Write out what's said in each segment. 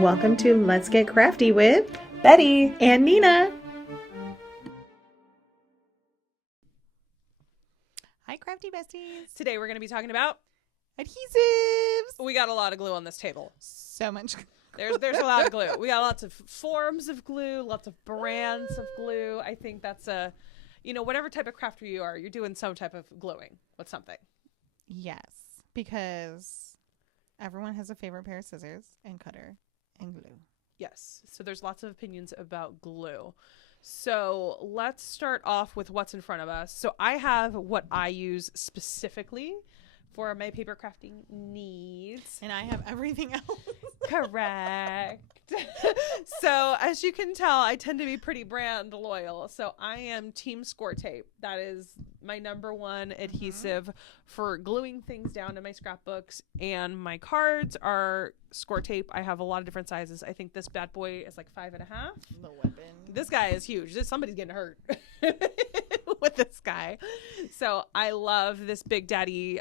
Welcome to Let's Get Crafty with Betty and Nina. Hi, crafty besties. Today we're going to be talking about Adhesives. we got a lot of glue on this table. So much. There's a lot of glue. We got lots of forms of glue, lots of brands of glue. I think that's whatever type of crafter you are, you're doing some type of gluing with something. Yes, because everyone has a favorite pair of scissors and cutter and glue. Yes. So there's lots of opinions about glue. So let's start off with what's in front of us. So I have what I use specifically for my paper crafting needs. And I have everything else. Correct. So as you can tell, I tend to be pretty brand loyal. So I am Team Score Tape. That is my number one adhesive for gluing things down to my scrapbooks. And my cards are Score Tape. I have a lot of different sizes. I think this bad boy is like 5.5. The weapon. This guy is huge. Somebody's getting hurt with this guy. So I love this Big Daddy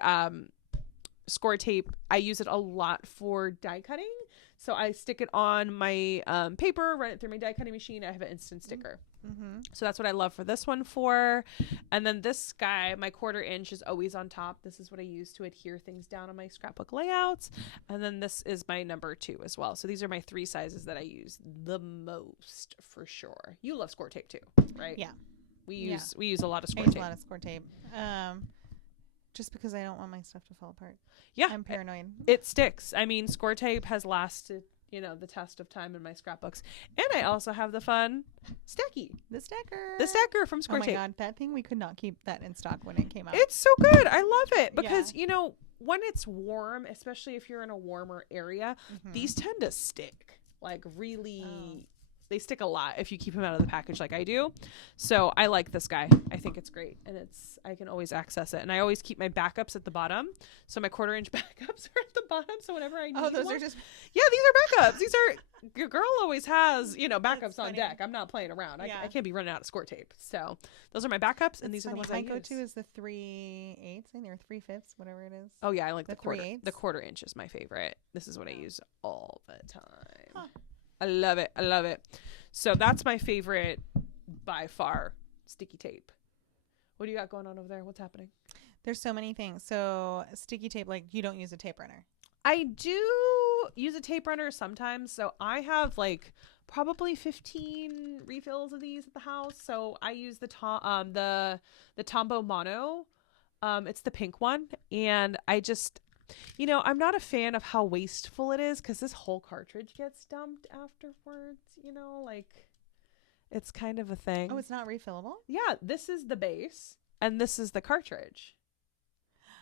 Score Tape. I use it a lot for die cutting. So I stick it on my paper, run it through my die cutting machine. I have an instant sticker. Mm-hmm. So that's what I love for this one for. And then this guy, my 1/4 inch is always on top. This is what I use to adhere things down on my scrapbook layouts. And then this is my number 2 as well. So these are my 3 sizes that I use the most for sure. You love Score Tape too, right? Yeah. We use a lot of I Score use Tape. a lot of Score Tape. Just because I don't want my stuff to fall apart. Yeah. I'm paranoid. It sticks. I mean, Score Tape has lasted, the test of time in my scrapbooks. And I also have the fun Stacky. The stacker. The stacker from Score Oh my Tape. God, that thing, we could not keep that in stock when it came out. It's so good. I love it because, when it's warm, especially if you're in a warmer area, these tend to stick. Like really, they stick a lot if you keep them out of the package like I do. So I like this guy. I think it's great. And I can always access it. And I always keep my backups at the bottom. So my 1/4 inch backups are at the bottom. So whenever I need those one, are just... yeah, these are backups. These are, your girl always has, backups on deck. I'm not playing around. Yeah. I can't be running out of Score Tape. So those are my backups. And these are the ones I use. My go-to is the 3/8 or 3/5, whatever it is. Oh yeah, I like the 1/4. 3/8. The 1/4 inch is my favorite. This is what I use all the time. Huh. I love it. I love it. So that's my favorite by far, sticky tape. What do you got going on over there? What's happening? There's so many things. So sticky tape, like you don't use a tape runner. I do use a tape runner sometimes. So I have probably 15 refills of these at the house. So I use the Tombow Mono. It's the pink one. And I just... I'm not a fan of how wasteful it is because this whole cartridge gets dumped afterwards, it's kind of a thing. Oh, it's not refillable? Yeah, this is the base and this is the cartridge.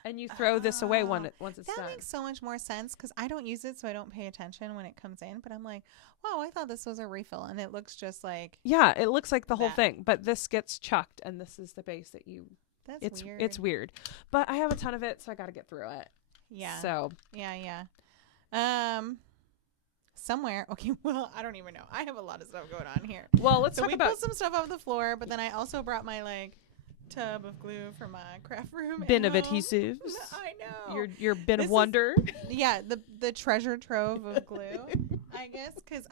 And you throw this away once it's done. That makes so much more sense because I don't use it, so I don't pay attention when it comes in. But I'm like, wow, I thought this was a refill. And it looks just like... Yeah, it looks like the whole that. thing. But this gets chucked and this is the base that you... That's weird. It's weird. But I have a ton of it, so I got to get through it. Yeah. So. Yeah. Somewhere. Okay, well, I don't even know. I have a lot of stuff going on here. Well, let's so talk we about... pulled some stuff off the floor, but then I also brought my, tub of glue for my craft room. Bin of adhesives. I know. Your bin of wonder. Yeah, the treasure trove of glue, I guess, because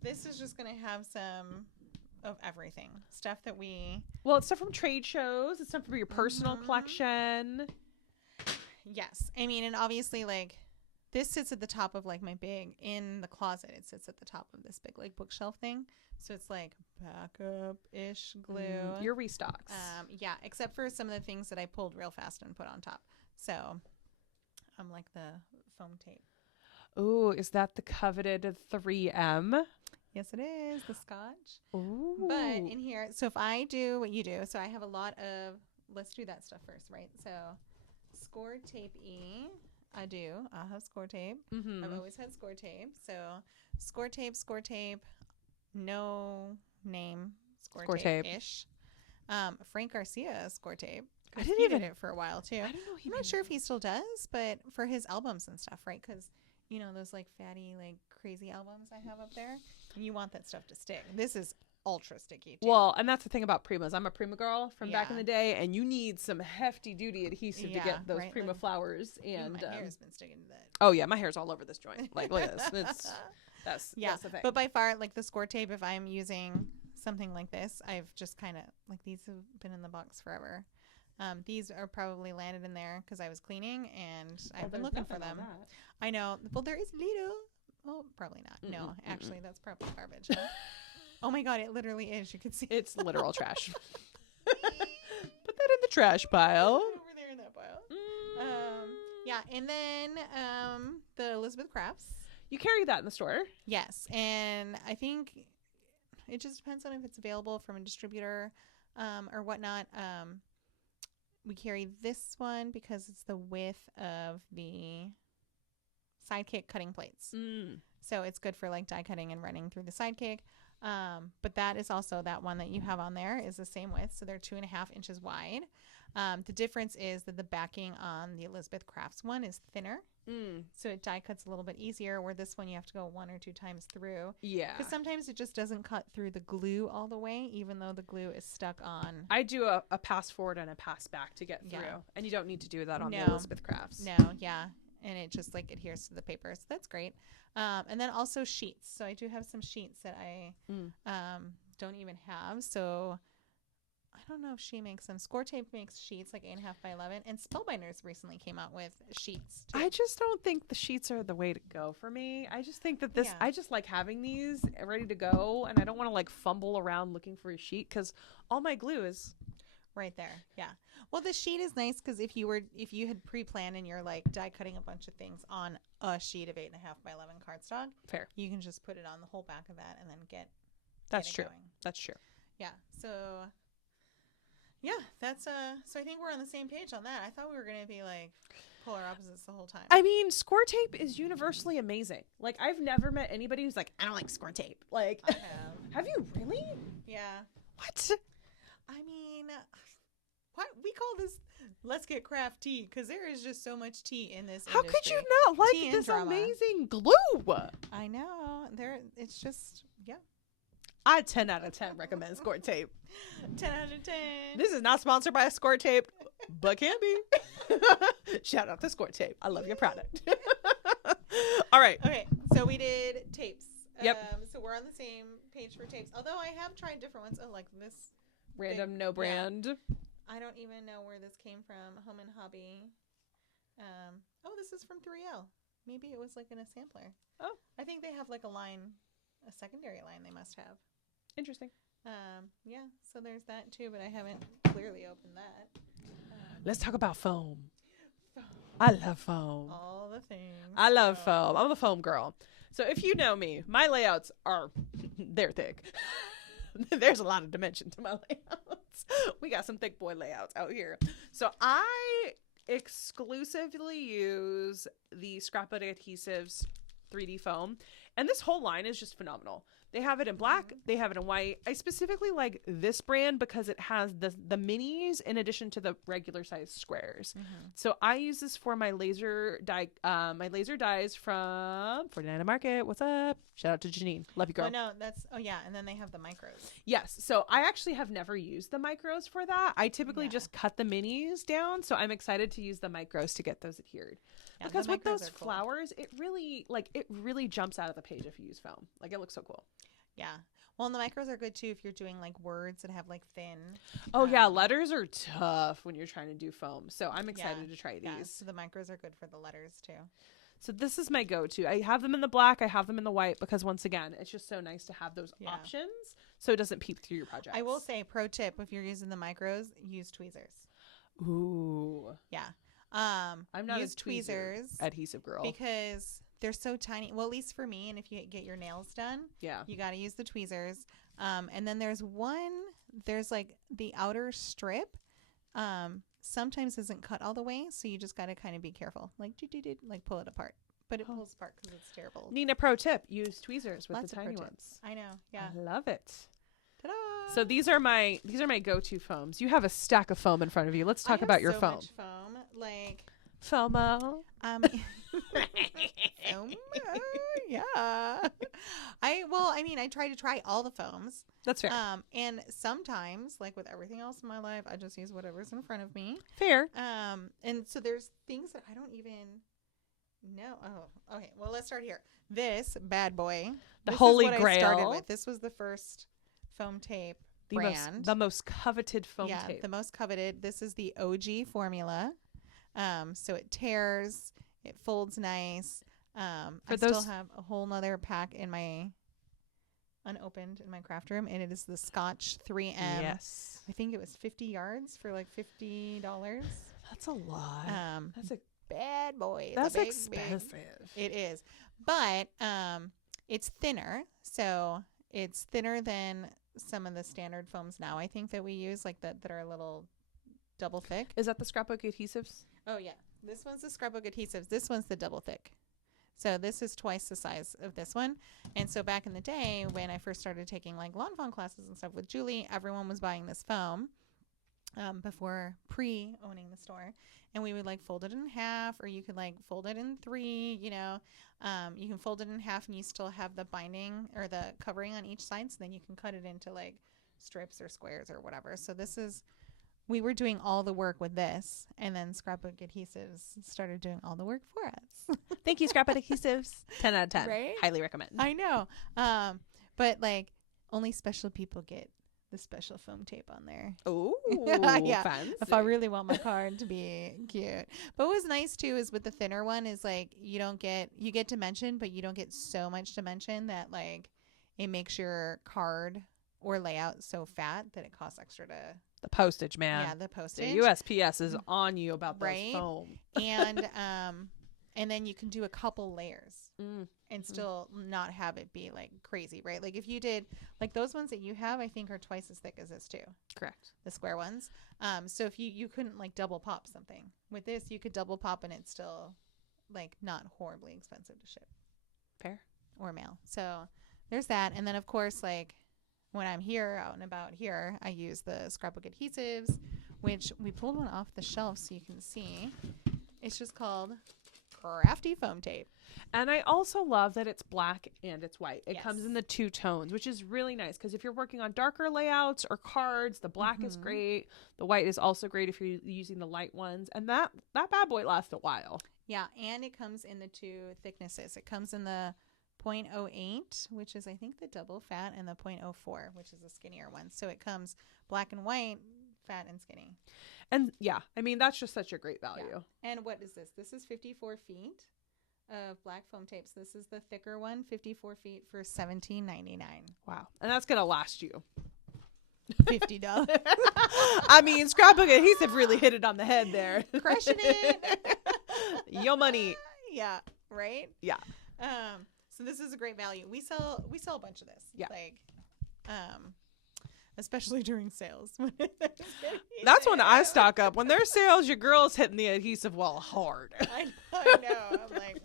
this is just going to have some of everything. Stuff that we... Well, it's stuff from trade shows. It's stuff for your personal collection. Yes. I mean, and obviously, this sits at the top of, my big... In the closet, it sits at the top of this big, bookshelf thing. So it's, backup-ish glue. Your restocks. Yeah, except for some of the things that I pulled real fast and put on top. So, I'm like the foam tape. Ooh, is that the coveted 3M? Yes, it is. The Scotch. Ooh. But in here, so if I do what you do, so I have a lot of... Let's do that stuff first, right? So... Score Tape E. I do. I'll have Score Tape. Mm-hmm. I've always had Score Tape. So Score Tape, no name Score Tape-ish. Frank Garcia Score Tape. I didn't he even... did it for a while, too. I didn't know he I'm not sure if he still does, but for his albums and stuff, right? Because, those, fatty, crazy albums I have up there, and you want that stuff to stick. This is ultra sticky too. Well, and that's the thing about Primas. I'm a Prima girl from back in Yeah. the day, and you need some hefty duty adhesive to Yeah, get those right, Prima like- flowers. Ooh, And my hair's been sticking to that. oh yeah, my hair's all over this joint. Like look at this. That's the thing. But by far, like the score tape, if I'm using something like this, I've just kind of like these have been in the box forever. These are probably landed in there because I was cleaning and I've been looking for them. I know. Well, there is little. Oh, probably not. No, actually, that's probably garbage. Huh? Oh my God, it literally is. You can see It's literal trash. Put that in the trash pile. over there in that pile. Yeah, and then the Elizabeth Crafts. You carry that in the store. Yes, and I think it just depends on if it's available from a distributor or whatnot. We carry this one because it's the width of the Sidekick cutting plates. So it's good for like die cutting and running through the Sidekick. But that is also that one that you have on there is the same width. So they're 2.5 inches wide. The difference is that the backing on the Elizabeth Crafts one is thinner. So it die cuts a little bit easier, where this one you have to go 1 or 2 times through. Yeah. Because sometimes it just doesn't cut through the glue all the way, even though the glue is stuck on. I do a pass forward and a pass back to get through. Yeah. And you don't need to do that on the No. Elizabeth Crafts. No, yeah. And it just like adheres to the paper. So that's great. And then also sheets. So I do have some sheets that I don't even have. So I don't know if she makes them. Score Tape makes sheets like 8.5 by 11. And Spellbinders recently came out with sheets too. I just don't think the sheets are the way to go for me. I just think that this, Yeah. I just like having these ready to go. And I don't want to like fumble around looking for a sheet because all my glue is Right there. Yeah. Well, the sheet is nice because if you had pre-planned and you're like die cutting a bunch of things on a sheet of 8.5 by 11 cardstock, fair. you can just put it on the whole back of that and then get That's it true. going. That's true. Yeah. So yeah, that's so I think we're on the same page on that. I thought we were gonna be like polar opposites the whole time. I mean, Score Tape is universally amazing. Like, I've never met anybody who's like, I don't like Score Tape. Like, I have. have you really? Yeah. What? I mean, what we call this Let's Get Craft tea because there is just so much tea in this How industry. could you not like Tea and this drama. amazing glue? I know. It's just, yeah. I 10 out of 10 recommend Score Tape. 10 out of 10. This is not sponsored by Score Tape, but can be. Shout out to Score Tape. I love your product. All right. Okay, so we did tapes. Yep. So we're on the same page for tapes. Although I have tried different ones. Oh, like this. Random no brand. I don't even know where this came from. Home and Hobby. Oh, this is from 3L. Maybe it was like in a sampler. Oh. I think they have like a secondary line they must have. Interesting. Yeah, so there's that too, but I haven't clearly opened that. Let's talk about foam. I love foam. All the things. I love foam. I'm a foam girl. So if you know me, my layouts they're thick. There's a lot of dimension to my layouts. We got some thick boy layouts out here. So I exclusively use the Scrapbook Adhesives 3D foam. And this whole line is just phenomenal. They have it in black. They have it in white. I specifically like this brand because it has the minis in addition to the regular size squares. So I use this for my laser dies from 49 Market. What's up? Shout out to Janine. Love you, girl. Oh, no, yeah, and then they have the micros. Yes. So I actually have never used the micros for that. I typically just cut the minis down. So I'm excited to use the micros to get those adhered. Yeah, Because the with micros those are cool. flowers, it really jumps out of the page if you use foam. Like, it looks so cool. Yeah. Well, and the micros are good too if you're doing like words that have like thin. Oh yeah, letters are tough when you're trying to do foam. So I'm excited Yeah, to try Yeah, these. so the micros are good for the letters too. So this is my go-to. I have them in the black, I have them in the white because once again, it's just so nice to have those options so it doesn't peep through your project. I will say, pro tip, if you're using the micros, use tweezers. Ooh. Yeah. I'm not use a tweezers adhesive girl. because they're so tiny. Well, at least for me, and if you get your nails done, Yeah. you got to use the tweezers. And then there's like the outer strip sometimes isn't cut all the way, so you just got to kind of be careful. Like pull it apart. But it pulls apart because it's terrible. Nina, pro tip, use tweezers with Lots the of pro tiny tips. ones. I know. Yeah. I love it. Ta-da! So these are my go-to foams. You have a stack of foam in front of you. Let's talk about your so foam. much foam. Like FOMO. Yeah. I try to try all the foams. That's fair. And sometimes, like with everything else in my life, I just use whatever's in front of me. Fair. And so there's things that I don't even know. Oh, okay. Well, let's start here. This bad boy, The this Holy is what Grail. I started with. This was the first foam tape brand. The most coveted foam yeah, tape. the most coveted. This is the OG formula. So it tears, it folds nice. Still have a whole nother pack in my unopened in my craft room, and it is the Scotch 3M. Yes. I think it was 50 yards for like $50. That's a lot. That's a bad boy. That's expensive. It is. But it's thinner. So it's thinner than some of the standard foams now, I think, that we use, like that are a little double thick. Is that the scrapbook adhesives? Oh, yeah. This one's the scrapbook adhesives. This one's the double thick. So this is twice the size of this one. And so back in the day when I first started taking like lawn fawn classes and stuff with Julie, everyone was buying this foam before pre-owning the store. And we would like fold it in half, or you could like fold it in three, you know. You can fold it in half and you still have the binding or the covering on each side. So then you can cut it into like strips or squares or whatever. So we were doing all the work with this, and then Scrapbook Adhesives started doing all the work for us. Thank you, Scrapbook Adhesives. 10 out of 10. Right? Highly recommend. I know. But like only special people get the special foam tape on there. Oh, yeah. fancy. If I really want my card to be cute. But what was nice too is with the thinner one is like you get dimension, but you don't get so much dimension that like it makes your card or layout so fat that it costs extra to the postage, man. Yeah, the postage. The USPS is on you about those foam. And then you can do a couple layers and still not have it be like crazy, right? Like if you did like those ones that you have, I think are twice as thick as this too. Correct. The square ones. So if you couldn't like double pop something with this, you could double pop and it's still like not horribly expensive to ship. Fair. Or mail. So there's that. And then of course, like when I'm here out and about here, I use the Scrapbook Adhesives, which we pulled one off the shelf so you can see. It's just called Crafty Foam Tape. And I also love that it's black and it's white. It Yes. comes in the two tones, which is really nice because if you're working on darker layouts or cards, the black is great. The white is also great if you're using the light ones. And that bad boy lasts a while. Yeah, and it comes in the two thicknesses. It comes in the 0.08, which is I think the double fat, and the 0.04, which is the skinnier one. So it comes black and white, fat and skinny. And yeah, I mean, that's just such a great value. Yeah. And what is this? This is 54 feet of black foam tapes. This is the thicker one, 54 feet for $17.99. Wow. And that's going to last you. $50. I mean, Scrapbook Adhesive really hit it on the head there. Crushing it. Your money. Yeah. Right? Yeah. So this is a great value. We sell a bunch of this. Yeah. Like, especially during sales. That's when I stock up. When there's sales, your girl's hitting the adhesive wall hard. I know. I'm like,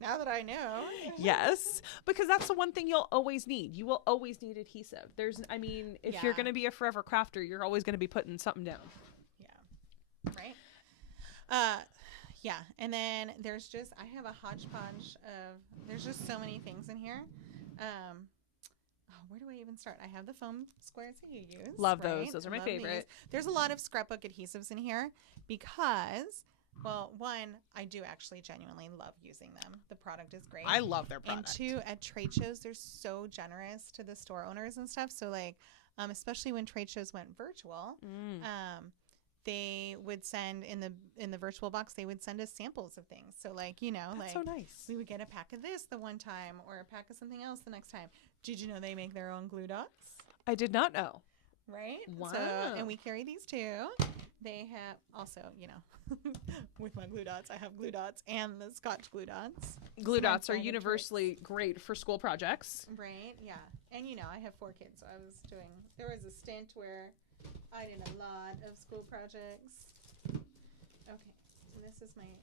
now that I know. Yes, because that's the one thing you'll always need. You will always need adhesive. If you're going to be a forever crafter, you're always going to be putting something down. Yeah. Right? Yeah. And then I have a hodgepodge there's just so many things in here. Where do I even start? I have the foam squares that you use. Love those. Those are my favorite. There's a lot of scrapbook adhesives in here because, well, one, I do actually genuinely love using them. The product is great. I love their product. And two, at trade shows, they're so generous to the store owners and stuff. So like, especially when trade shows went virtual, they would send in the virtual box, they would send us samples of things. So like, that's so nice. We would get a pack of this the one time or a pack of something else the next time. Did you know they make their own glue dots? I did not know. Right? Wow. So, and we carry these too. They have also, with my glue dots, I have glue dots and the Scotch glue dots. Glue dots are universally great for school projects. Right? Yeah. And I have 4 kids, so there was a stint where I did a lot of school projects. Okay. And this is it?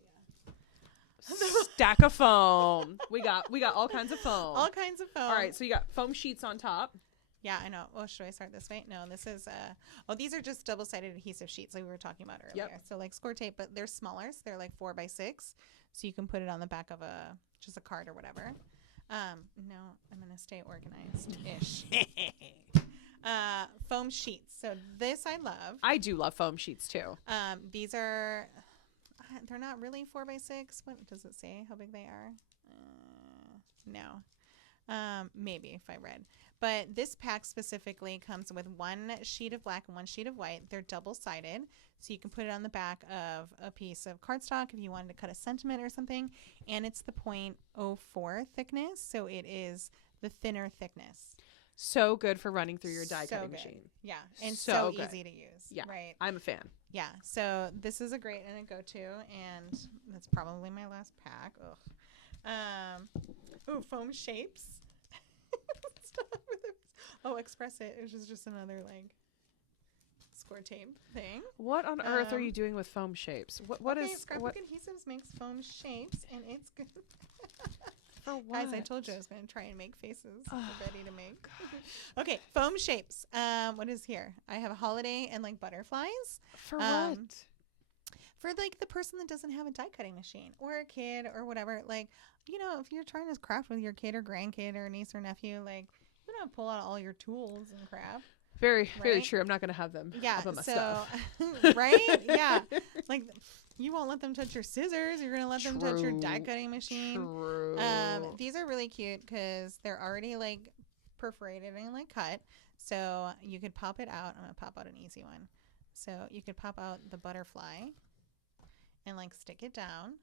Yeah. Stack of foam. We got all kinds of foam. All kinds of foam. All right, so you got foam sheets on top. Yeah, I know. Oh, should I start this way? No, this is these are just double-sided adhesive sheets like we were talking about earlier. Yep. So like score tape, but they're smaller. So they're like 4x6. So you can put it on the back of just a card or whatever. No, I'm gonna stay organized ish. Foam sheets. So this I love. I do love foam sheets too. These are they're not really 4x6. What does it say? How big they are? No. Maybe if I read. But this pack specifically comes with one sheet of black and one sheet of white. They're double-sided, so you can put it on the back of a piece of cardstock if you wanted to cut a sentiment or something. And it's the .04 thickness, so it is the thinner thickness. So good for running through your die So cutting good. machine. Yeah, and So so good. easy to use. Yeah, right. I'm a fan. Yeah, so this is a great and a go-to, and that's probably my last pack. Foam shapes. Express It, which is just another like score tape thing. What on earth are you doing with foam shapes? What is Scrapbook Adhesives makes foam shapes, and it's good. For what? Guys, I told you I was going to try and make faces ready to make. Okay, foam shapes. What is here? I have a holiday and like butterflies. For what? For like the person that doesn't have a die cutting machine or a kid or whatever. Like, you know, if you're trying to craft with your kid or grandkid or niece or nephew, like you don't pull out all your tools and crap. Very right? true. I'm not going to have them up on my so stuff. right? Yeah. Like you won't let them touch your scissors. You're going to let them touch your die cutting machine. True. These are really cute because they're already like perforated and like cut. So you could pop it out. I'm going to pop out an easy one. So you could pop out the butterfly and like stick it down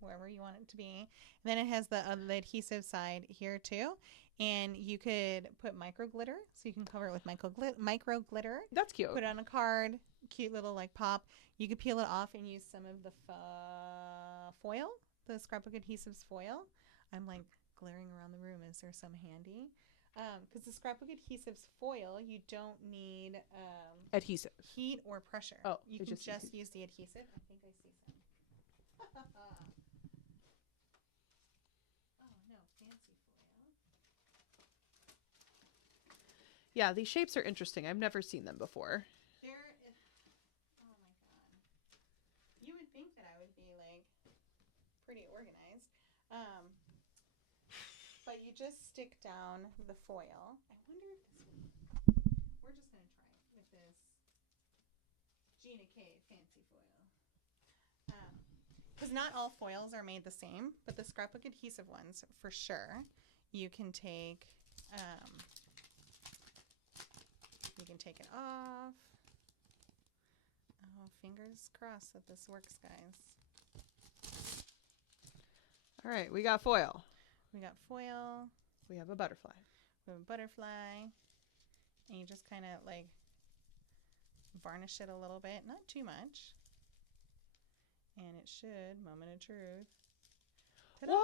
wherever you want it to be. And then it has the adhesive side here too. And you could put micro glitter, so you can cover it with micro glitter. That's cute. Put it on a card, cute little like pop. You could peel it off and use some of the foil, the Scrapbook Adhesives foil. I'm like glaring around the room. Is there some handy? Because the Scrapbook Adhesives foil, you don't need adhesive, heat or pressure. Oh, you can just use the adhesive. I think I see some. Oh no, fancy foil. Yeah, these shapes are interesting. I've never seen them before. Oh my god. You would think that I would be like pretty organized. But you just stick down the foil. I wonder if this one. We're just gonna try it with this Gina K fancy foil. Because not all foils are made the same, but the Scrapbook Adhesive ones for sure. You can take it off. Oh, fingers crossed that this works, guys. All right, we got foil. We got foil. We have a butterfly. We have a butterfly. And you just kind of like varnish it a little bit, not too much. And it should, moment of truth. Ta-da!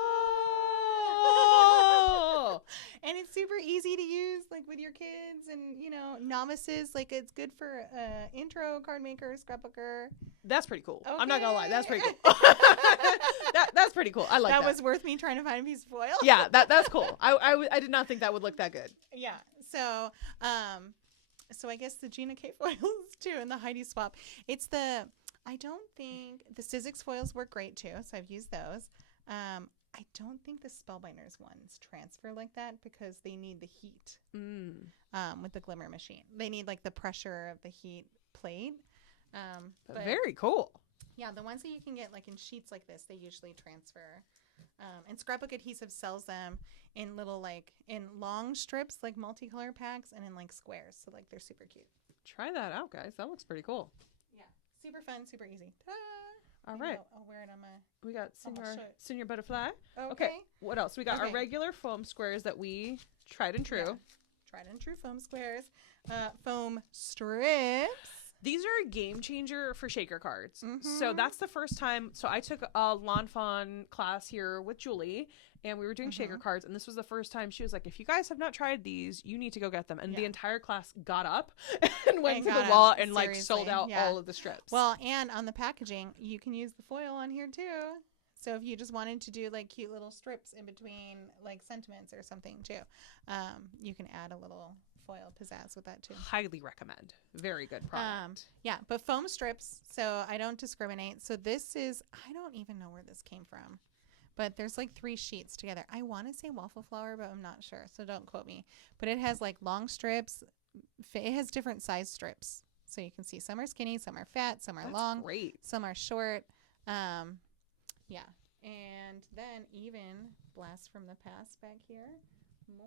Whoa! And it's super easy to use, like with your kids and, you know, novices. Like it's good for intro card maker, scrapbooker. That's pretty cool. Okay. I'm not gonna lie, that's pretty cool. That's pretty cool. I like that. That was worth me trying to find a piece of foil. Yeah, that's cool. I did not think that would look that good. Yeah. So I guess the Gina K foils too, and the Heidi swap. I don't think the Sizzix foils work great too, so I've used those. I don't think the Spellbinders ones transfer like that because they need the heat with the Glimmer machine. They need like the pressure of the heat plate. But very cool. Yeah, the ones that you can get like in sheets like this, they usually transfer. And Scrapbook Adhesive sells them in little like in long strips, like multicolor packs, and in like squares. So like they're super cute. Try that out, guys. That looks pretty cool. Yeah, super fun, super easy. All right. I'll wear it on my. We got on my shirt. Senior Butterfly. Okay. What else? We got our Okay. regular foam squares that we tried and true. Yeah. Tried and true foam squares. Foam strips. These are a game changer for shaker cards. Mhm. So that's the first time. So I took a Lawn Fawn class here with Julie, and we were doing shaker cards. And this was the first time she was like, if you guys have not tried these, you need to go get them. And the entire class got up and went to the wall and like sold out all of the strips. Well, and on the packaging, you can use the foil on here too. So if you just wanted to do like cute little strips in between like sentiments or something too, you can add a little foil pizzazz with that too. Highly recommend. Very good product. Yeah, but foam strips. So I don't discriminate. So this is, I don't even know where this came from, but there's like 3 sheets together. I want to say waffle flour, but I'm not sure. So don't quote me. But it has like long strips. It has different size strips. So you can see some are skinny, some are fat, some are That's long, great. some are short. Yeah. And then even blast from the past back here. More.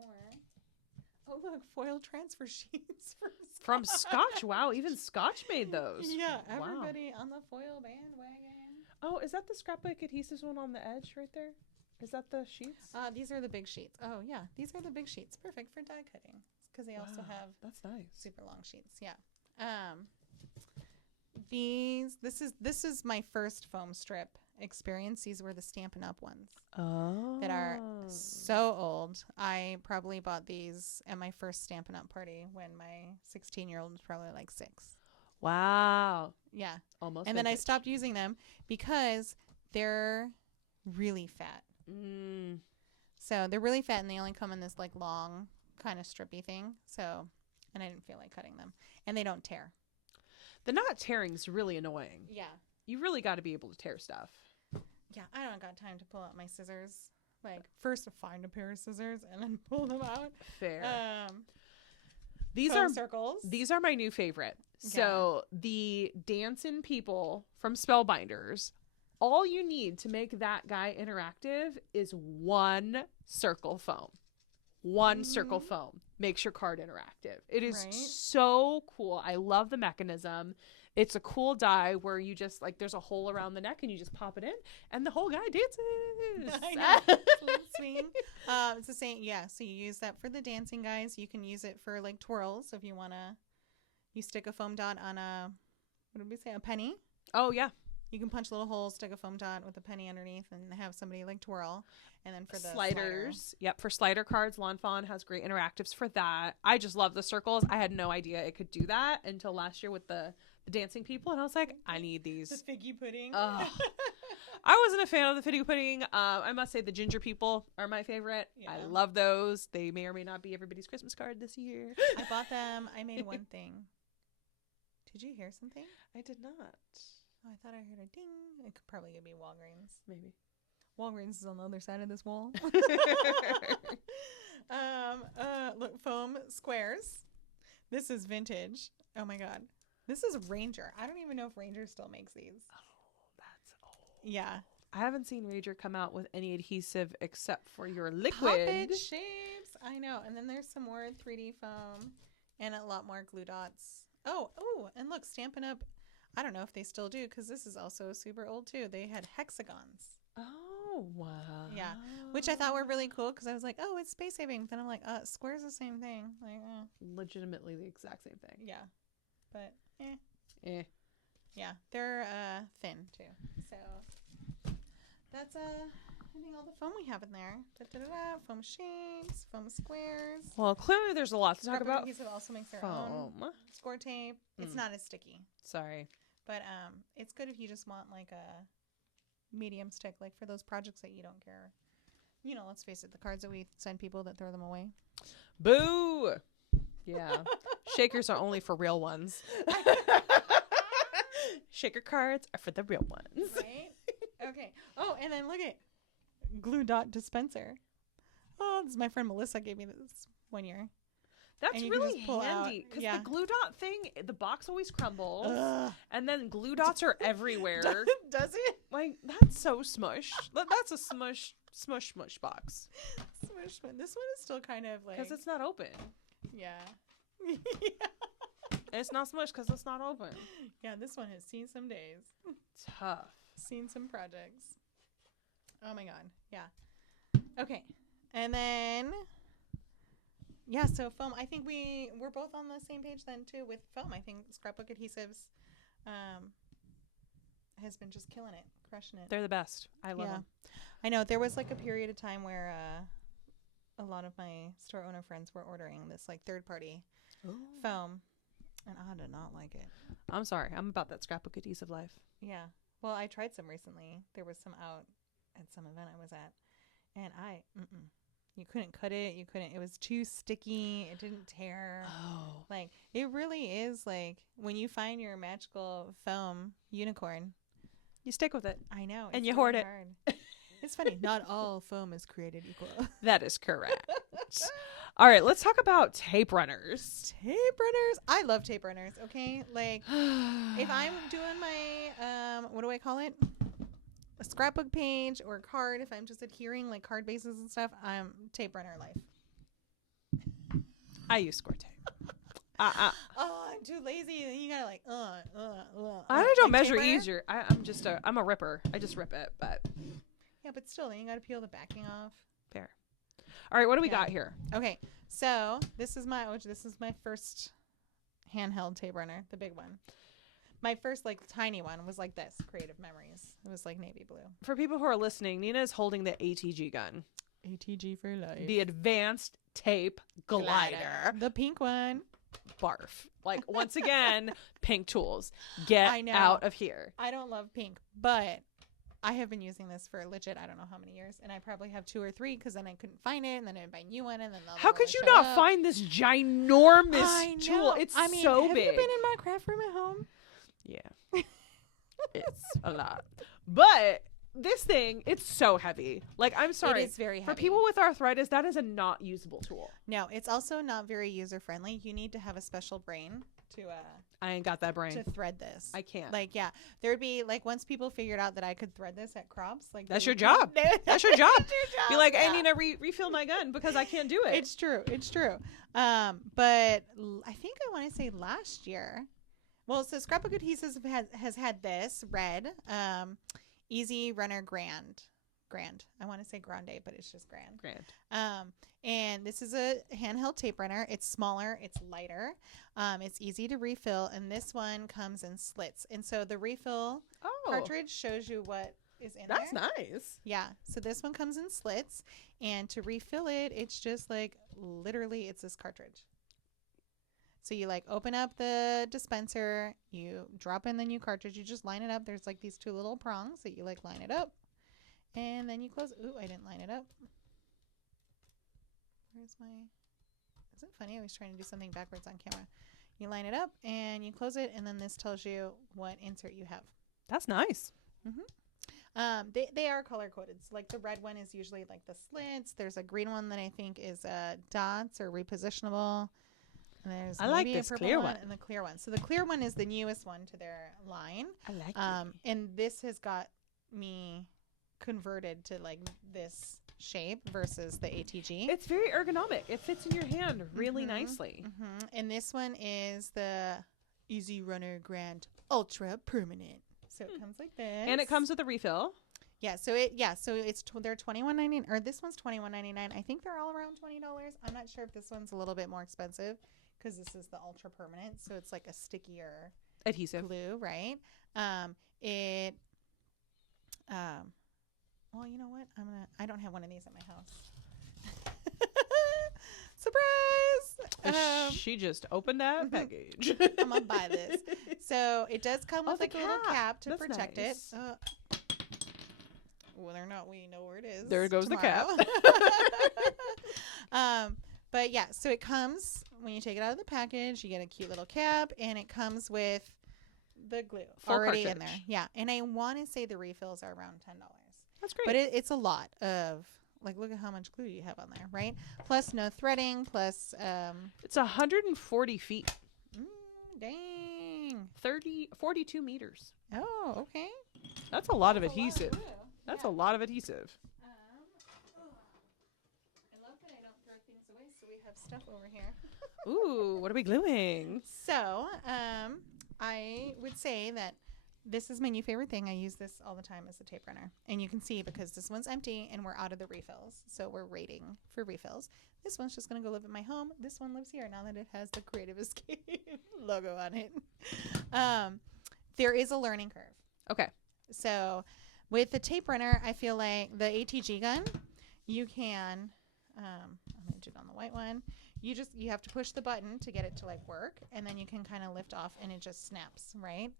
Oh, look, foil transfer sheets From Scotch. Wow, even Scotch made those. Yeah, Wow. everybody on the foil bandwagon. Oh, is that the scrapbook adhesives one on the edge right there? Is that the sheets? These are the big sheets. Oh, yeah, these are the big sheets. Perfect for die cutting because they also have that's nice. super long sheets. Yeah. This is my first foam strip experience. These were the Stampin' Up ones. Oh. That are so old. I probably bought these at my first Stampin' Up party when my 16-year-old was probably like 6. Wow. Yeah. Almost. And then I vintage. stopped using them because they're really fat. Mm. So they're really fat and they only come in this like long kind of strippy thing. So, and I didn't feel like cutting them. And they don't tear. The not tearing's really annoying. Yeah. You really got to be able to tear stuff. Yeah, I don't got time to pull out my scissors. Like, first to find a pair of scissors and then pull them out. Fair. These are circles. These are my new favorite. So the Dancing People from Spellbinders, all you need to make that guy interactive is one circle foam. One circle foam makes your card interactive. It is so cool. I love the mechanism. It's a cool die where you just like there's a hole around the neck and you just pop it in and the whole guy dances. I know. It's a little swing. It's the same. Yeah. So you use that for the dancing guys. You can use it for like twirls. So if you want to, you stick a foam dot on what did we say? A penny. Oh yeah. You can punch little holes, stick a foam dot with a penny underneath, and have somebody like twirl. And then for the sliders, yep, for slider cards, Lawn Fawn has great interactives for that. I just love the circles. I had no idea it could do that until last year with the Dancing People, and I was like, I need these. The figgy pudding. I wasn't a fan of the figgy pudding. I must say the Ginger People are my favorite. Yeah. I love those. They may or may not be everybody's Christmas card this year. I bought them. I made one thing. Did you hear something? I did not. Oh, I thought I heard a ding. It could probably be Walgreens. Maybe. Walgreens is on the other side of this wall. Look, foam squares. This is vintage. Oh my God. This is Ranger. I don't even know if Ranger still makes these. Oh, that's old. Yeah. I haven't seen Ranger come out with any adhesive except for your liquid. Puppet shapes. I know. And then there's some more 3D foam and a lot more glue dots. Oh, and look, Stampin' Up. I don't know if they still do because this is also super old too. They had hexagons. Oh, wow. Yeah, which I thought were really cool because I was like, oh, it's space saving. Then I'm like, square's the same thing. Like, legitimately the exact same thing. Yeah, but yeah, they're thin too. So that's I think all the foam we have in there. Foam shapes, foam squares. Well, clearly there's a lot to talk about. Adhesive also makes their foam. own score tape. It's not as sticky. Sorry. But it's good if you just want like a medium stick, like for those projects that you don't care. You know, let's face it, the cards that we send people that throw them away. Boo! Yeah. Shakers are only for real ones. Shaker cards are for the real ones. Right? Okay. Oh, and then look at glue dot dispenser. Oh, this is my friend Melissa gave me this one year. That's really handy because the glue dot thing, the box always crumbles, and then glue dots are everywhere. Does it? Like that's so smush. That's a smush box. Smush one. This one is still kind of like because it's not open. Yeah. And it's not smush because it's not open. Yeah, this one has seen some days. Tough. Seen some projects. Oh my God. Yeah. Okay. And then. Yeah, so foam. I think we're both on the same page then too with foam. I think scrapbook adhesives has been just killing it, crushing it. They're the best. I love them. I know there was like a period of time where a lot of my store owner friends were ordering this like third party foam, and I did not like it. I'm sorry. I'm about that scrapbook adhesive life. Yeah. Well, I tried some recently. There was some out at some event I was at, and You couldn't cut it. It was too sticky. It didn't tear. Oh. Like, it really is like when you find your magical foam unicorn. You stick with it. I know. And it's you hoard really it. hard. It's funny. Not all foam is created equal. That is correct. All right, let's talk about tape runners. Tape runners. I love tape runners. Okay. Like, if I'm doing my, what do I call it? A scrapbook page or card, if I'm just adhering like card bases and stuff, I'm tape runner life. I use score tape. Oh, I'm too lazy. You gotta like, I don't like measure tape runner? easier. I'm a ripper. I just rip it, but Yeah, but still, then you gotta peel the backing off. fair. All right, what do we Yeah. got here? Okay, so this is my first handheld tape runner, the big one. My first like tiny one was like this, Creative Memories. It was like navy blue. For people who are listening, Nina is holding the ATG gun, ATG for life. the Advanced Tape Glider. The pink one. Barf. Like, once again, pink tools. Get I know. out of here. I don't love pink, but I have been using this for legit, I don't know how many years, and I probably have 2 or 3 because then I couldn't find it, and then I'd buy a new one, and then the other How one could would you show not up. find this ginormous I tool? know. It's I mean, so have big. you been in my craft room at home? Yeah. It's a lot. But this thing, it's so heavy. Like, I'm sorry. It is very heavy. For people with arthritis, that is a not usable tool. No, it's also not very user friendly. You need to have a special brain to I ain't got that brain. thread this. I can't. Like, yeah, there would be like once people figured out that I could thread this at crops, like That's they your would job. come- That's your job. That's your job. Be like, yeah. I need to refill my gun because I can't do it. It's true. It's true. But I think I want to say last year. Well, so Scrapbook Adhesives has had this red, Easy Runner Grand. I want to say Grande, but it's just Grand. And this is a handheld tape runner. It's smaller. It's lighter. It's easy to refill. And this one comes in slits. And so the refill cartridge shows you what is in there. That's nice. Yeah. So this one comes in slits. And to refill it, it's just like literally it's this cartridge. So you like open up the dispenser, you drop in the new cartridge, you just line it up. There's like these 2 little prongs that you like line it up. And then you close. Ooh, I didn't line it up. Where's my... Isn't it funny? I was trying to do something backwards on camera. You line it up and you close it, and then this tells you what insert you have. That's nice. They are color coded. So like the red one is usually like the slits. There's a green one that I think is dots or repositionable. And there's I like maybe this a purple clear one one. and the clear one. So the clear one is the newest one to their line. I like And this has got me converted to like this shape versus the ATG. It's very ergonomic. It fits in your hand really nicely. And this one is the Easy Runner Grand Ultra Permanent. So it comes like this. And it comes with a refill. Yeah, so it's they're $21.99 or this one's $21.99. I think they're all around $20. I'm not sure if this one's a little bit more expensive because this is the Ultra Permanent, so it's like a stickier Adhesive. glue, right? Well, you know what? I don't have one of these at my house. Surprise! She just opened that package. I'm gonna buy this. So it does come with the like a little cap to That's protect nice. it. Whether or not we know where it is. There goes the cap. But yeah, so it comes when you take it out of the package. You get a cute little cap, and it comes with the glue Full already in cartridge. there. Yeah, and I want to say the refills are around $10. That's great. But it's a lot of like, look at how much glue you have on there, right? Plus no threading, plus it's 140 feet. Dang. 42 meters. Oh, okay. That's a lot of That's a lot of adhesive. glue. That's Yeah. a lot of adhesive. I love that I don't throw things away, so we have stuff over here. Ooh, what are we gluing? So, I would say that this is my new favorite thing. I use this all the time as a tape runner. And you can see because this one's empty and we're out of the refills. So we're waiting for refills. This one's just going to go live at my home. This one lives here now that it has the Creative Escape logo on it. There is a learning curve. Okay. So with the tape runner, I feel like the ATG gun, you can, I'm going to do it on the white one. You have to push the button to get it to like work, and then you can kind of lift off and it just snaps, right?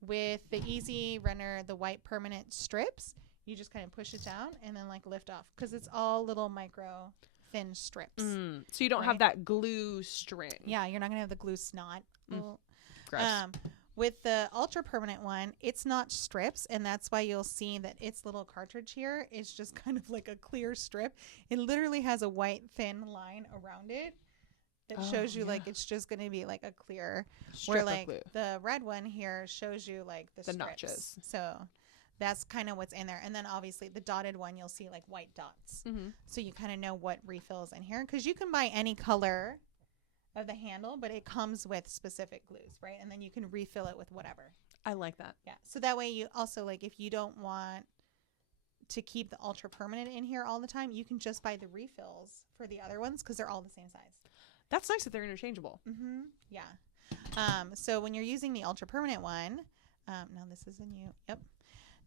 With the Easy Runner, the white permanent strips, You just kind of push it down and then like lift off because it's all little micro thin strips. So you don't have that glue string. Yeah, you're not gonna have the glue snot. Gross. With the ultra permanent one, it's not strips, and that's why you'll see that its little cartridge here is just kind of like a clear strip. It literally has a white thin line around it that shows you like it's just going to be like a clear strip where of like glue. the red one here shows you like the strips. notches. So that's kind of what's in there. And then obviously the dotted one, you'll see like white dots. So you kind of know what refills in here because you can buy any color of the handle, but it comes with specific glues, right? And then you can refill it with whatever. I like that. Yeah. So that way you also like if you don't want to keep the ultra permanent in here all the time, you can just buy the refills for the other ones because they're all the same size. That's nice that they're interchangeable. Yeah. So when you're using the ultra permanent one, now this is a new. Yep.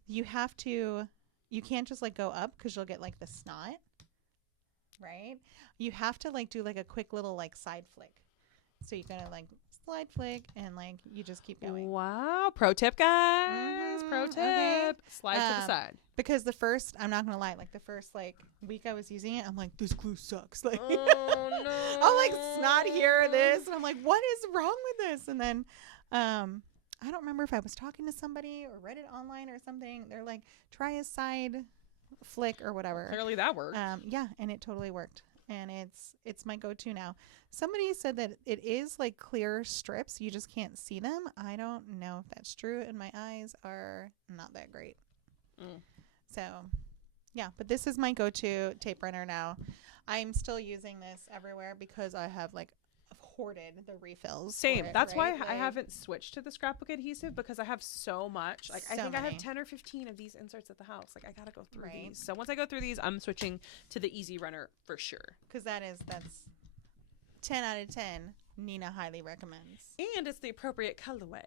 You have to. You can't just like go up because you'll get like the snot. Right. You have to like do like a quick little like side flick. So you gotta like slide flick and like you just keep going. Wow. Pro tip, guys. Pro tip. Okay. Slide to the side. Because the first, I'm not gonna lie, like the first like week I was using it, I'm like, this glue sucks. Like, Oh no. I'll like snot here, this, and I'm like, what is wrong with this? And then, I don't remember if I was talking to somebody or read it online or something. They're like, try a side flick or whatever. Clearly that worked. Yeah, and it totally worked. And it's my go-to now. Somebody said that it is like clear strips. You just can't see them. I don't know if that's true, and my eyes are not that great. So, yeah, but this is my go-to tape runner now. I'm still using this everywhere because I have like hoarded the refills. Same. That's right? why I haven't switched to the scrapbook adhesive because I have so much. Like I think I have 10 or 15 of these inserts at the house. Like I gotta go through these. So once I go through these, I'm switching to the Easy Runner for sure. Because that's 10 out of 10. Nina highly recommends. And it's the appropriate colorway.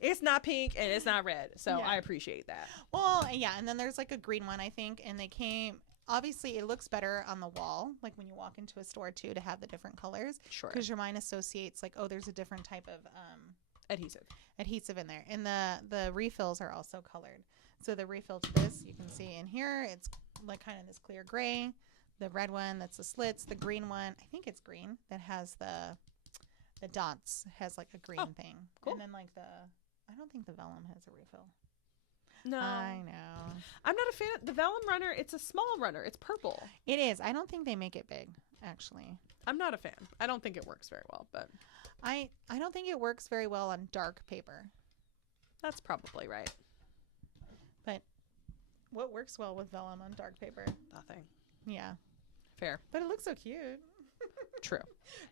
It's not pink and it's not red. So I appreciate that. Well, yeah. And then there's like a green one, I think. And they came, obviously it looks better on the wall. Like when you walk into a store too, to have the different colors. Sure. Because your mind associates like, oh, there's a different type of adhesive in there. And the refills are also colored. So the refill to this, you can see in here, it's like kind of this clear gray. The red one, that's the slits. The green one, I think it's green, that has the dots, has like a green thing. Cool. And then like I don't think the vellum has a refill. No. I know. I'm not a fan. The vellum runner, it's a small runner. It's purple. It is. I don't think they make it big, actually. I'm not a fan. I don't think it works very well, but I don't think it works very well on dark paper. that's probably right. But what works well with vellum on dark paper? Nothing. Yeah. Fair. But it looks so cute. True.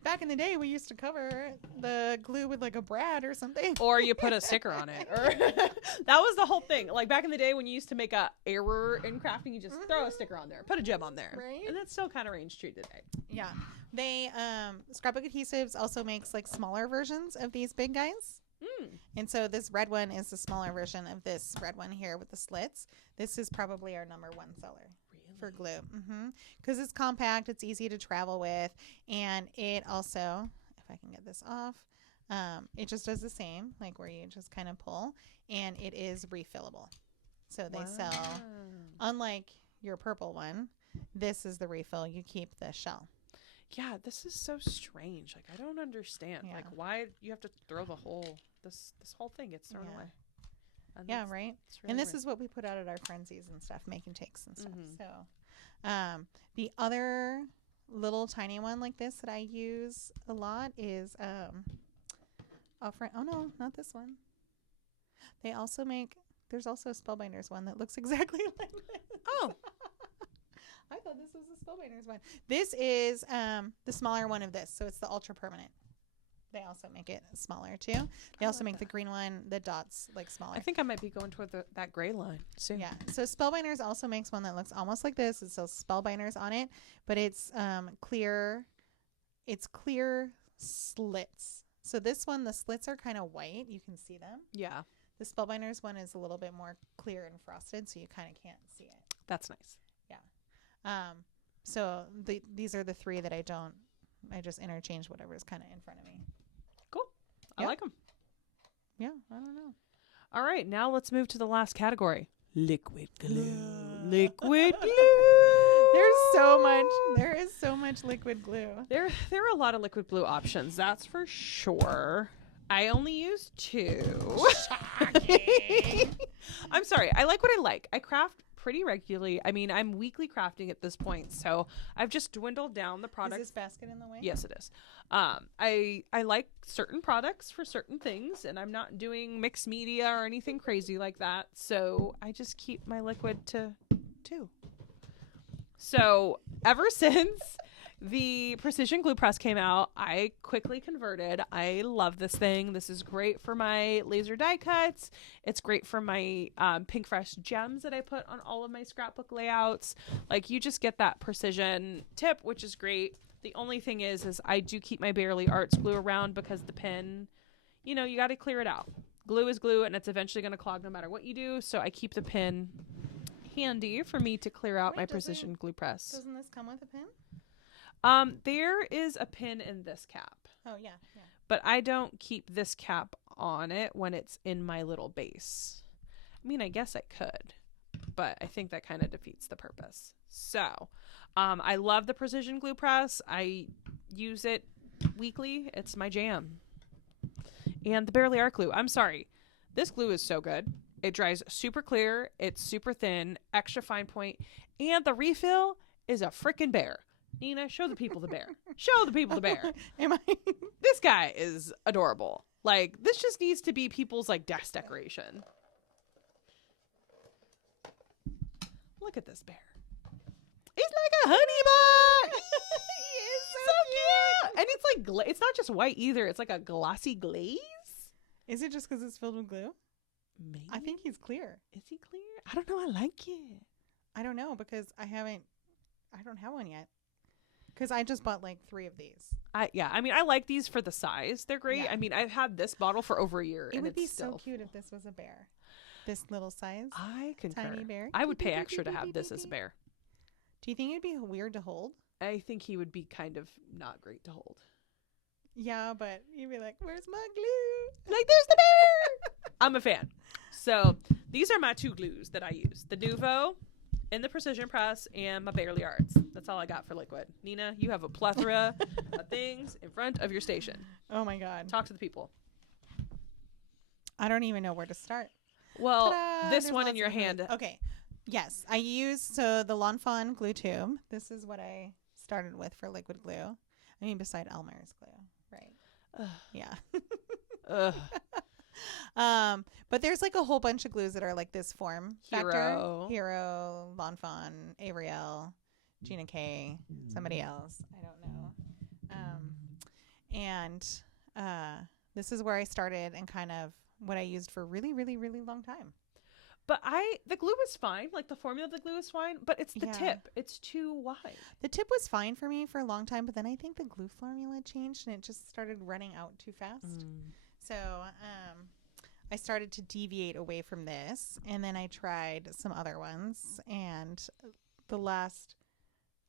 Back in the day, we used to cover the glue with like a brad or something. Or you put a sticker on it. Or that was the whole thing. Like back in the day when you used to make a error in crafting, you just throw a sticker on there, put a gem on there. Right. And that still kind of reigns true today. Yeah. They Scrapbook Adhesives also makes like smaller versions of these big guys. And so this red one is the smaller version of this red one here with the slits. This is probably our #1 seller. For glue, because it's compact, it's easy to travel with, and it also, if I can get this off, it just does the same, like where you just kind of pull, and it is refillable. So they sell, unlike your purple one, this is the refill. You keep the shell. Yeah, this is so strange. Like I don't understand. Yeah. Like why you have to throw the whole this whole thing gets thrown away. And Yeah, right. really And this weird. is what we put out at our frenzies and stuff, making takes and stuff. So, the other little tiny one like this that I use a lot is oh no, not this one. They also make. There's also a Spellbinders one that looks exactly like this. Oh. I thought this was the Spellbinders one. This is the smaller one of this, so it's the ultra permanent. They also make it smaller too. They also make the green one, the dots like smaller. I think I might be going toward that gray line soon. Yeah. So Spellbinders also makes one that looks almost like this. It says Spellbinders on it, but it's clear. It's clear slits. So this one, the slits are kind of white. You can see them. Yeah. The Spellbinders one is a little bit more clear and frosted, so you kind of can't see it. That's nice. Yeah. So these are the three that I just interchange whatever's kind of in front of me. Cool. I Yep. like them. Yeah, I don't know. All right, now let's move to the last category. liquid glue. Liquid glue. There is so much liquid glue. There are a lot of liquid glue options, that's for sure. I only use 2. Shocking. I'm sorry. I like what I like. I craft pretty regularly. I mean, I'm weekly crafting at this point, so I've just dwindled down the products. Is this basket in the way? Yes, it is. I like certain products for certain things, and I'm not doing mixed media or anything crazy like that. So I just keep my liquid to 2. So ever since the precision glue press came out, I quickly converted. I love this thing. This is great for my laser die cuts. It's great for my pink fresh gems that I put on all of my scrapbook layouts. Like, you just get that precision tip, which is great. The only thing is I do keep my Barely Arts glue around because the pin, you got to clear it out. Glue is glue, and it's eventually going to clog no matter what you do. So I keep the pin handy for me to clear out my precision glue press. Doesn't this come with a pin? There is a pin in this cap. Oh, yeah. But I don't keep this cap on it when it's in my little base. I mean, I guess I could, but I think that kind of defeats the purpose. So, I love the precision glue press. I use it weekly. It's my jam. And the Barely Art glue. I'm sorry. This glue is so good. It dries super clear. It's super thin, extra fine point, and the refill is a freaking bear. Nina, show the people the bear. Show the people the bear. Am I? This guy is adorable. Like, this just needs to be people's, like, desk decoration. Look at this bear. He's like a honey bun. He is so cute. And it's like, it's not just white either. It's like a glossy glaze. Is it just because it's filled with glue? Maybe. I think he's clear. Is he clear? I don't know. I like it. I don't know because I don't have one yet. Because I just bought like 3 of these. I mean, I like these for the size. They're great. Yeah. I mean, I've had this bottle for over a year. It would be still so cute if this was a bear. This little size. I concur. Tiny bear. I would pay extra to have this as a bear. Do you think it'd be weird to hold? I think he would be kind of not great to hold. Yeah, but you'd be like, where's my glue? Like, there's the bear. I'm a fan. So these are my 2 glues that I use. The Nuvo in the precision press and my Barely Arts. That's all I got for liquid. Nina, you have a plethora of things in front of your station. Oh my God. Talk to the people. I don't even know where to start. Well, Ta-da! this There's one in lots your of glues. hand. Okay. Yes. I use the Lawn Fawn glue tube. This is what I started with for liquid glue. I mean, beside Elmer's glue. Right. Ugh. Yeah. Ugh. But there's like a whole bunch of glues that are like this form factor. Hero. Hero, Lawn Fawn, Ariel, Gina K, somebody else. I don't know. And this is where I started and kind of what I used for a really, really, really long time. But the glue is fine. Like, the formula of the glue is fine, but it's the tip. It's too wide. The tip was fine for me for a long time, but then I think the glue formula changed and it just started running out too fast. So I started to deviate away from this, and then I tried some other ones, and the last,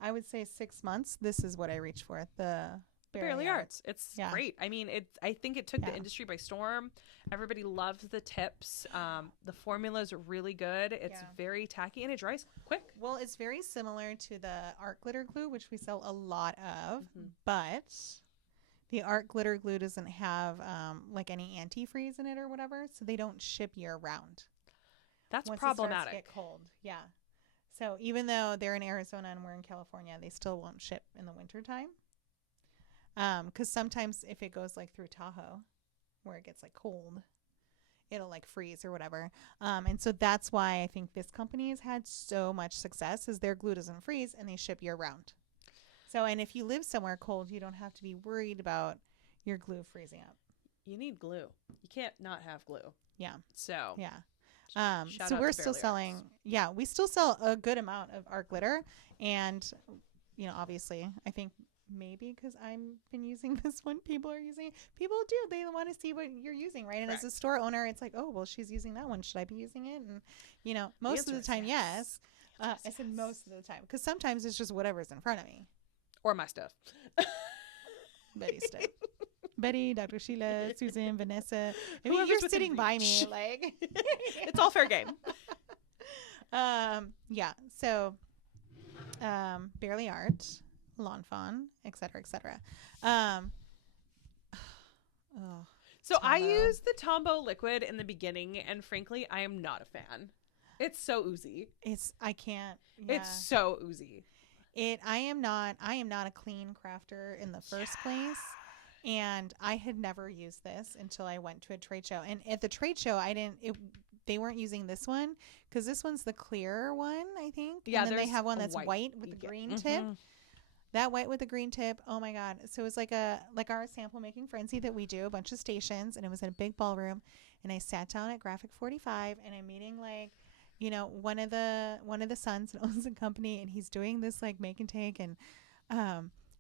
I would say 6 months, this is what I reached for, the Barely Arts. It's Yeah. great. I mean, I think it took Yeah. the industry by storm. Everybody loves the tips. The formula is really good. It's very tacky, and it dries quick. Well, it's very similar to the art glitter glue, which we sell a lot of, but the art glitter glue doesn't have like any antifreeze in it or whatever, so they don't ship year round. That's Once problematic. It starts to get cold. Yeah. So even though they're in Arizona and we're in California, they still won't ship in the wintertime. Because sometimes if it goes like through Tahoe, where it gets like cold, it'll like freeze or whatever. And so that's why I think this company has had so much success, is their glue doesn't freeze and they ship year round. So, and if you live somewhere cold, you don't have to be worried about your glue freezing up. You need glue. You can't not have glue. Yeah. So Yeah. shout So out we're to still Barely selling, Arts. yeah, we still sell a good amount of art glitter. And, you know, obviously, I think maybe because I've been using this one, people are using it. People do. They want to see what you're using, right? And Correct. as a store owner, it's like, oh, well, she's using that one. Should I be using it? And, you know, most of answer the is time, yes. yes. I said most of the time. Because sometimes it's just whatever's in front of me. Or my stuff. Betty's stuff. Betty, Dr. Sheila, Susan, Vanessa. I mean, Whoever's you're within sitting by me, reach. like. It's all fair game. Yeah. So, Barely Art, Lawn Fawn, etc., etc. Oh, So I Tombow. use the Tombow liquid in the beginning, and frankly, I am not a fan. It's so oozy. I can't. Yeah. It's so oozy. I am not a clean crafter in the first place. And I had never used this until I went to a trade show. And at the trade show, they weren't using this one because this one's the clear one, I think. Yeah, and then they have one that's white with the green tip. That white with the green tip. Oh my God. So it was like our sample making frenzy that we do, a bunch of stations, and it was in a big ballroom. And I sat down at Graphic 45 and I'm meeting one of the sons that owns the company, and he's doing this like make and take, and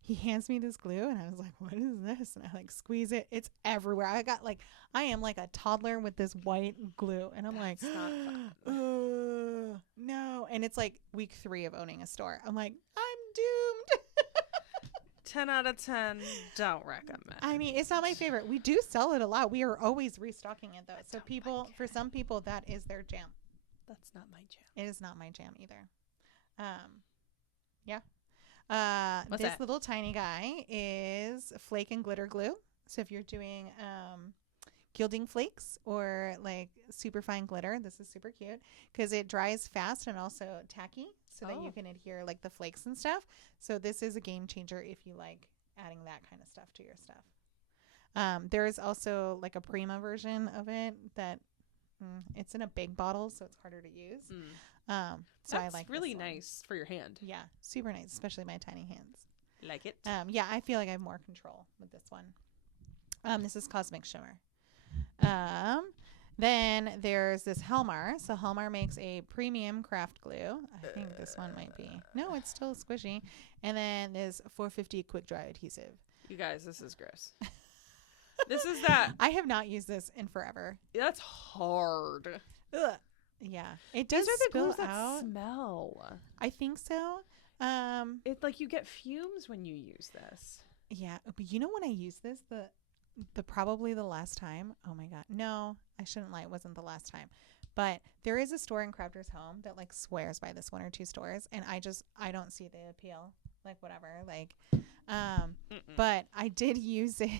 he hands me this glue and I was like, what is this? And I like squeeze it. It's everywhere. I am like a toddler with this white glue. And I'm That's like, not fun. No. And it's like week 3 of owning a store. I'm like, I'm doomed. 10 out of 10, don't recommend. I mean, it's not my favorite. We do sell it a lot. We are always restocking it though. So for some people, that is their jam. That's not my jam. It is not my jam either. Yeah. What's this that? little tiny guy is flake and glitter glue. So if you're doing gilding flakes or like super fine glitter, this is super cute because it dries fast and also tacky so that you can adhere like the flakes and stuff. So this is a game changer if you like adding that kind of stuff to your stuff. There is also like a Prima version of it that it's in a big bottle, so it's harder to use. So That's I like really this one. nice for your hand. Yeah, super nice, especially my tiny hands. Like it. Yeah, I feel like I have more control with this one. This is Cosmic Shimmer. Then there's this Helmar. So Helmar makes a premium craft glue. I think this one might be. No, it's still squishy. And then there's 450 quick dry adhesive. You guys, this is gross. This is that. I have not used this in forever. That's hard. Ugh. Yeah, it does These are the spill glues out. that smell. I think so. It's like you get fumes when you use this. Yeah, but you know when I used this, the probably the last time. Oh my God, no, I shouldn't lie. It wasn't the last time, but there is a store in Crafter's Home that like swears by this one or two stores, and I don't see the appeal. Like whatever, like, but I did use it.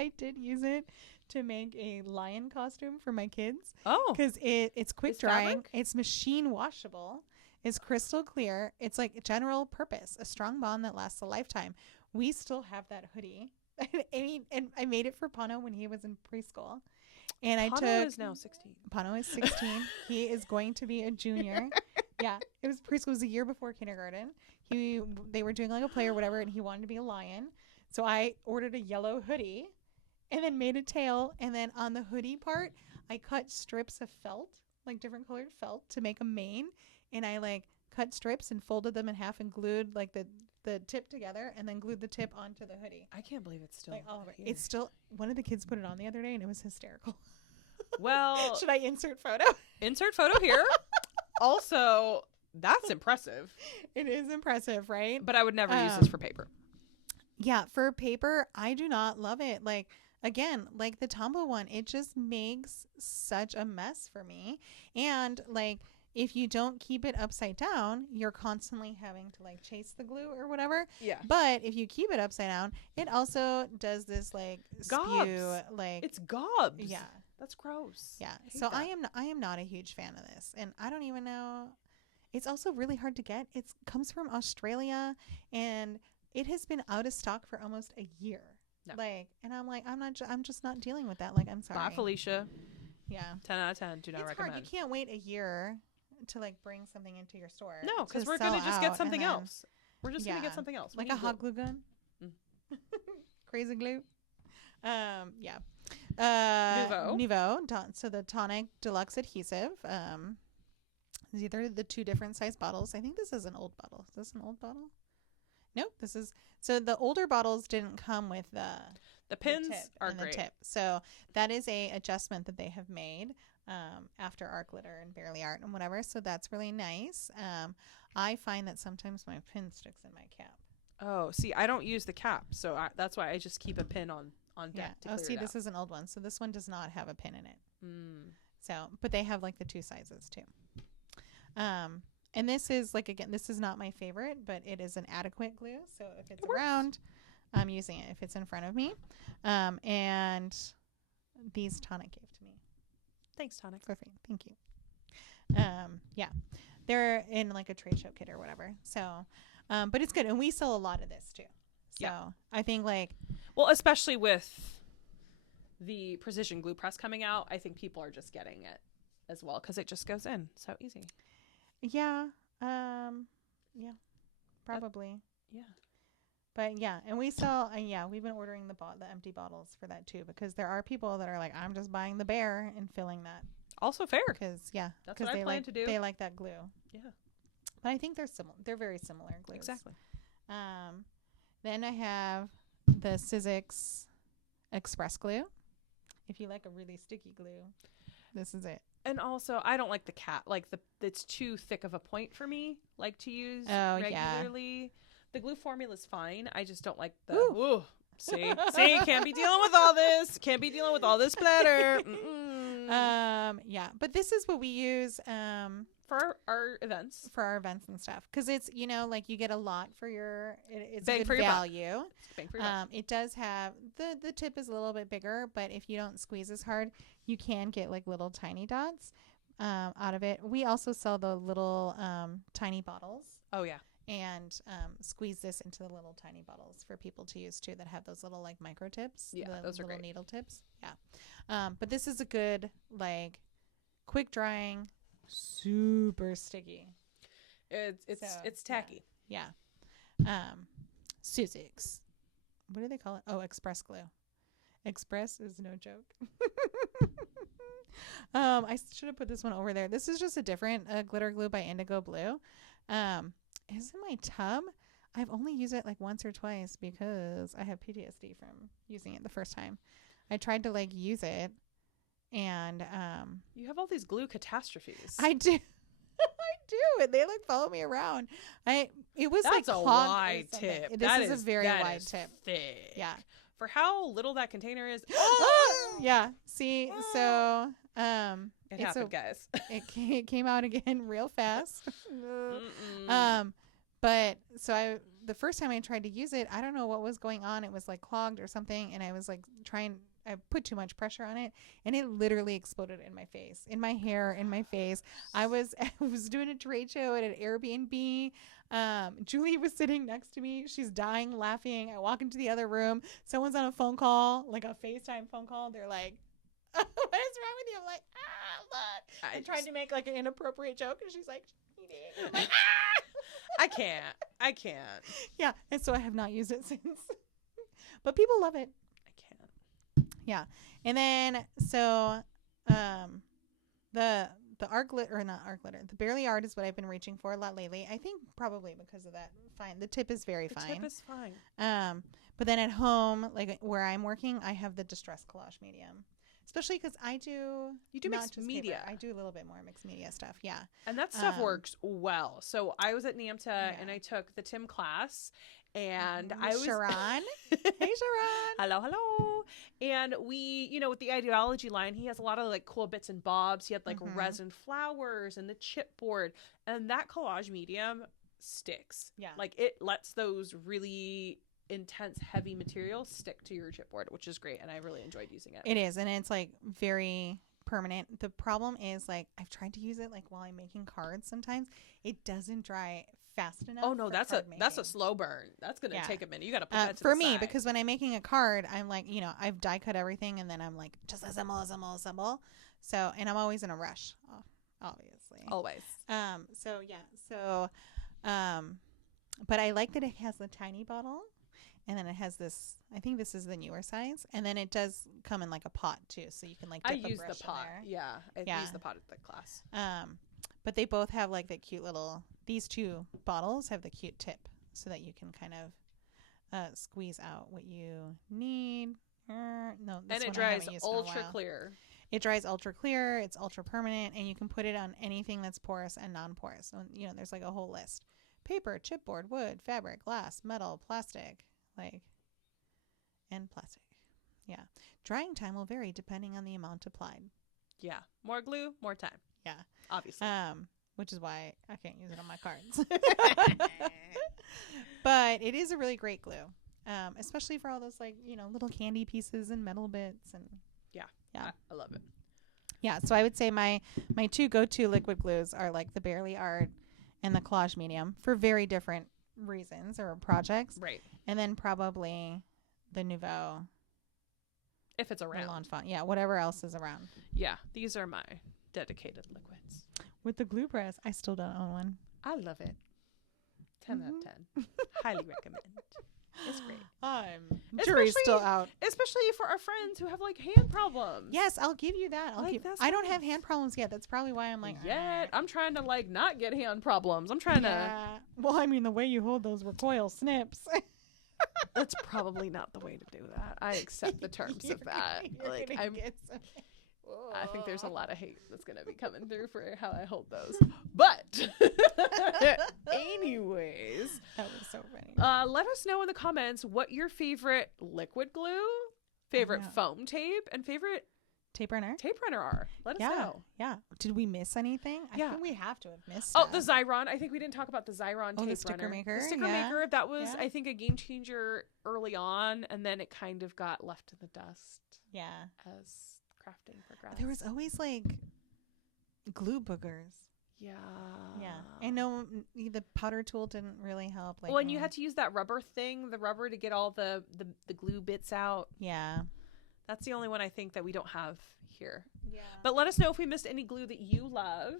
I did use it to make a lion costume for my kids. Oh, because it's quick It's drying. fabric? It's machine washable. It's crystal clear. It's like general purpose, a strong bond that lasts a lifetime. We still have that hoodie. I mean, and I made it for Pano when he was in preschool. And Pano is now 16. Pano is 16. He is going to be a junior. Yeah, it was preschool. It was a year before kindergarten. They were doing like a play or whatever, and he wanted to be a lion. So I ordered a yellow hoodie and then made a tail. And then on the hoodie part, I cut strips of felt, like different colored felt, to make a mane. And I like cut strips and folded them in half and glued like the tip together and then glued the tip onto the hoodie. I can't believe it's still. Like all of it. here. It's still, one of the kids put it on the other day and it was hysterical. Well, Should I insert photo? insert photo here. Also, that's impressive. It is impressive, right? But I would never use this for paper. Yeah, for paper, I do not love it. Like, again, like the Tombow one, it just makes such a mess for me. And like, if you don't keep it upside down, you're constantly having to like chase the glue or whatever. Yeah. But if you keep it upside down, it also does this like Gobs. spew, like It's gobs. yeah, That's gross. yeah. Hate So that. I am not a huge fan of this, and I don't even know. It's also really hard to get. It comes from Australia, and it has been out of stock for almost a year. No. Like, and I'm like, I'm just not dealing with that. Like, I'm sorry. Bye, Felicia. Yeah. 10 out of 10. Do not It's recommend. hard. You can't wait a year to like bring something into your store. No, because to we're sell going to just out, get and something then- else. We're just going to Yeah. get something else. We Like a need hot glue. glue gun. Crazy glue. Yeah. Nouveau. So the tonic deluxe adhesive. Is either the two different size bottles. I think this is an old bottle. Is this an old bottle? Nope. This is, so the older bottles didn't come with The pins tip are and great. the tip. So that is a adjustment that they have made after our glitter and Barely Art and whatever. So that's really nice. I find that sometimes my pin sticks in my cap. Oh, see, I don't use the cap, so that's why I just keep a pin on deck Yeah. to Oh, clear see, it this out. is an old one. So this one does not have a pin in it. Mm. So, but they have like the two sizes too. And this is like, again, this is not my favorite, but it is an adequate glue. So if it's around, I'm using it. If it's in front of me, and these Tonic gave to me Thanks, Tonic. for free. Thank you. Yeah, they're in like a trade show kit or whatever. So, but it's good, and we sell a lot of this too. So Yeah. I think like, Well, especially with the precision glue press coming out, I think people are just getting it as well because it just goes in so easy. yeah, yeah, probably. Yeah. But yeah, and we sell, we've been ordering the empty bottles for that too, because there are people that are like, I'm just buying the bare and filling that. Also fair. Because That's what I they plan like, to do. They like that glue. Yeah. But I think they're similar. They're very similar glues. Exactly. Then I have the Sizzix Express Glue. If you like a really sticky glue, this is it. And also, I don't like the cat. Like it's too thick of a point for me. Like to use regularly. Yeah. The glue formula is fine. I just don't like the. Ooh. See, can't be dealing with all this. Can't be dealing with all this splatter. Yeah, but this is what we use for our events. For our events and stuff, because it's like you get a lot for your. It's bang good for your value. Bang for your buck. It does have the tip is a little bit bigger, but if you don't squeeze as hard, you can get like little tiny dots out of it. We also sell the little tiny bottles. Oh yeah. And squeeze this into the little tiny bottles for people to use too that have those little like micro tips. Yeah, those are little great. Needle tips. Yeah. But this is a good like quick drying, super sticky. It's tacky. Yeah. Sizzix. What do they call it? Oh, Express Glue. Express is no joke. I should have put this one over there. This is just a different glitter glue by Indigo Blue. It's in my tub. I've only used it like once or twice because I have PTSD from using it the first time. I tried to like use it, and you have all these glue catastrophes. I do. I do, and they like follow me around. It was that's like a wide tip. This is a very wide tip. Thick. Yeah. For how little that container is. Yeah. See, so it happened, guys. It came out again real fast. But so the first time I tried to use it, I don't know what was going on. It was like clogged or something, and I was like I put too much pressure on it, and it literally exploded in my face, in my hair, in my face. I was doing a trade show at an Airbnb. Julie was sitting next to me. She's dying laughing. I walk into the other room. Someone's on a phone call, like a FaceTime phone call. They're like, what is wrong with you? I'm like, look. I tried to make like an inappropriate joke, and she's like, cheating. I'm like, I can't. Yeah, and so I have not used it since. But people love it. I can't. Yeah. And then so the art glitter, or not art glitter, the Barely Art is what I've been reaching for a lot lately. I think probably because of that. Fine. The tip is very fine. The tip is fine. But then at home, like where I'm working, I have the distress collage medium. Especially because you do mixed media. Paper. I do a little bit more mixed media stuff. Yeah. And that stuff works well. So I was at NAMTA and I took the Tim class, and I was Sharon. Hey, Sharon. Hello. And we, with the ideology line, he has a lot of like cool bits and bobs. He had like resin flowers and the chipboard, and that collage medium sticks. Yeah. Like it lets those really intense heavy materials stick to your chipboard, which is great, and I really enjoyed using it. It is, and it's like very permanent. The problem is like I've tried to use it like while I'm making cards. Sometimes it doesn't dry fast enough. Oh no, that's a slow burn. That's gonna take a minute. You got to put that to for the me side. Because when I'm making a card, I'm like, I've die cut everything, and then I'm like, just assemble. So, and I'm always in a rush, obviously. Always. But I like that it has the tiny bottle. And then it has this, I think this is the newer size. And then it does come in like a pot too. So you can like dip I use a brush the pot. in there. I use the pot at the class. But they both have like the cute little, these two bottles have the cute tip so that you can kind of squeeze out what you need. No, this and it one dries ultra clear. It dries ultra clear. It's ultra permanent, and you can put it on anything that's porous and non-porous. So, there's like a whole list: paper, chipboard, wood, fabric, glass, metal, plastic. And plastic. Yeah. Drying time will vary depending on the amount applied. Yeah. More glue, more time. Yeah. Obviously. which is why I can't use it on my cards. But it is a really great glue, especially for all those little candy pieces and metal bits and yeah. I love it. Yeah, so I would say my two go-to liquid glues are like the Barely Art and the Collage Medium for very different reasons or projects. Right. And then probably the Nouveau. If it's around. L'Enfant. Yeah, whatever else is around. Yeah, these are my dedicated liquids. With the glue press, I still don't own one. I love it. 10 out of 10. Highly recommend. It's great. Jury's still out. Especially for our friends who have like hand problems. Yes, I'll give you that. I don't have hand problems yet. That's probably why I'm like yet. I'm trying to like not get hand problems. I'm trying to. Well, I mean, the way you hold those recoil snips. That's probably not the way to do that. I accept the terms of that. Like I think there's a lot of hate that's going to be coming through for how I hold those. But anyways, that was so funny. Let us know in the comments what your favorite liquid glue, favorite foam tape, and favorite tape runner are. Let us know. Yeah. Did we miss anything? I think we have to have missed the Xyron. I think we didn't talk about the Xyron tape the sticker runner. maker. The sticker maker. That was, I think, a game changer early on, and then it kind of got left in the dust. Yeah. As crafting progressed. There was always like glue boogers. Yeah. I know the powder tool didn't really help. Like, and you had to use that rubber thing, the rubber to get all the glue bits out. Yeah. That's the only one I think that we don't have here. Yeah. But let us know if we missed any glue that you love.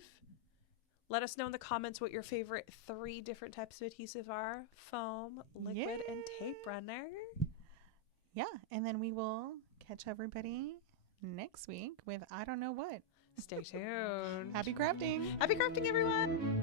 Let us know in the comments what your favorite 3 different types of adhesive are: foam, liquid, and tape runner. Yeah. And then we will catch everybody next week with I don't know what. Stay tuned. Happy crafting. Happy crafting, everyone.